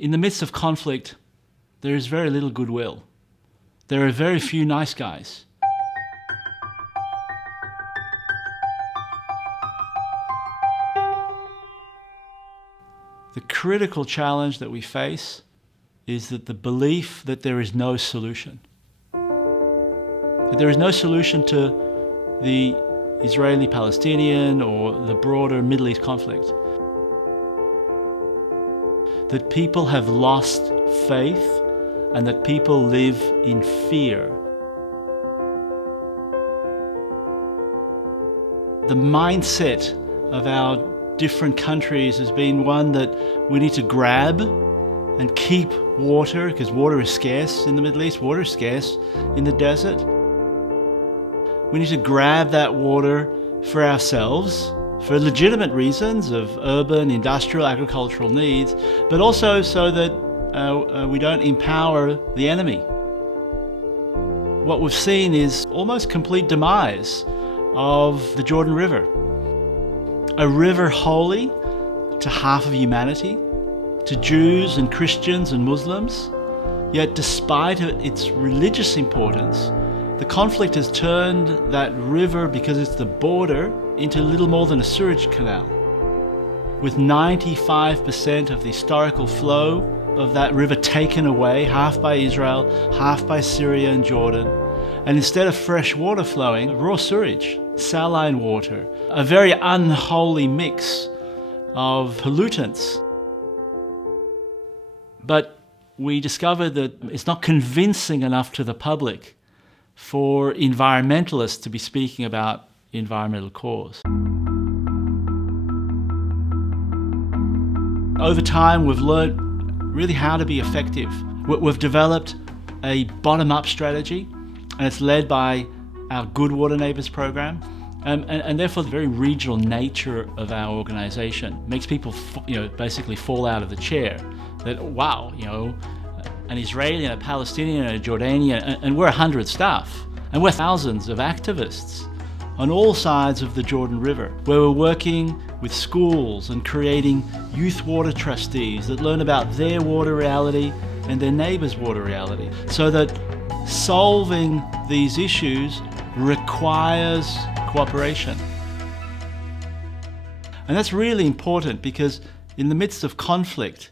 In the midst of conflict, there is very little goodwill. There are very few nice guys. The critical challenge that we face is that the belief that there is no solution. That there is no solution to the Israeli-Palestinian or the broader Middle East conflict. That people have lost faith and that people live in fear. The mindset of our different countries has been one that we need to grab and keep water, because water is scarce in the Middle East, water is scarce in the desert. We need to grab that water for ourselves, for legitimate reasons of urban, industrial, agricultural needs, but also so that we don't empower the enemy. What we've seen is almost complete demise of the Jordan River. A river holy to half of humanity, to Jews and Christians and Muslims, yet despite its religious importance, the conflict has turned that river, because it's the border, into little more than a sewage canal, with 95% of the historical flow of that river taken away, half by Israel, half by Syria and Jordan. And instead of fresh water flowing, raw sewage, saline water, a very unholy mix of pollutants. But we discovered that it's not convincing enough to the public for environmentalists to be speaking about environmental cause. Over time, we've learned really how to be effective. We've developed a bottom-up strategy, and it's led by our Good Water Neighbours program. And therefore, the very regional nature of our organisation makes people, basically fall out of the chair. That, wow, an Israeli, a Palestinian, a Jordanian, and we're 100 staff, and we're thousands of activists on all sides of the Jordan River, where we're working with schools and creating youth water trustees that learn about their water reality and their neighbours' water reality, so that solving these issues requires cooperation. And that's really important, because in the midst of conflict,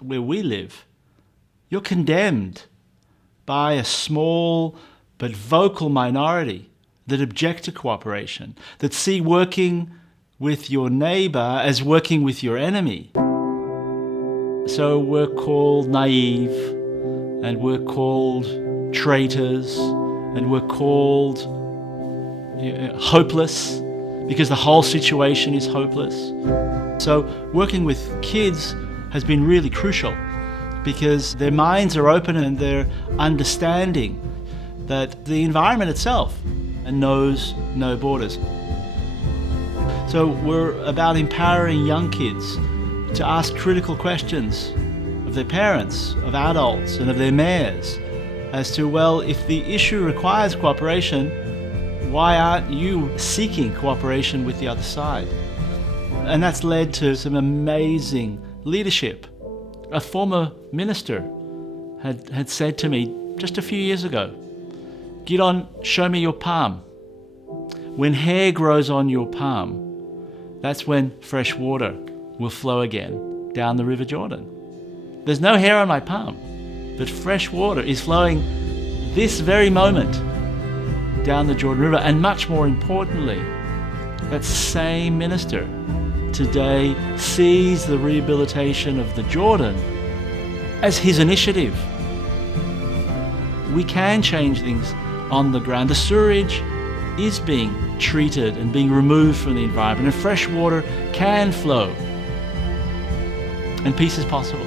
where we live, you're condemned by a small but vocal minority that object to cooperation, that see working with your neighbour as working with your enemy. So we're called naive, and we're called traitors, and we're called hopeless, because the whole situation is hopeless. So working with kids has been really crucial, because their minds are open and they're understanding that the environment itself knows no borders. So we're about empowering young kids to ask critical questions of their parents, of adults, and of their mayors as to, well, if the issue requires cooperation, why aren't you seeking cooperation with the other side? And that's led to some amazing leadership. A former minister had said to me just a few years ago, Gidon, show me your palm. When hair grows on your palm, that's when fresh water will flow again down the River Jordan. There's no hair on my palm, but fresh water is flowing this very moment down the Jordan River. And much more importantly, that same minister today sees the rehabilitation of the Jordan as his initiative. We can change things on the ground. The sewage is being treated and being removed from the environment, and fresh water can flow, and peace is possible.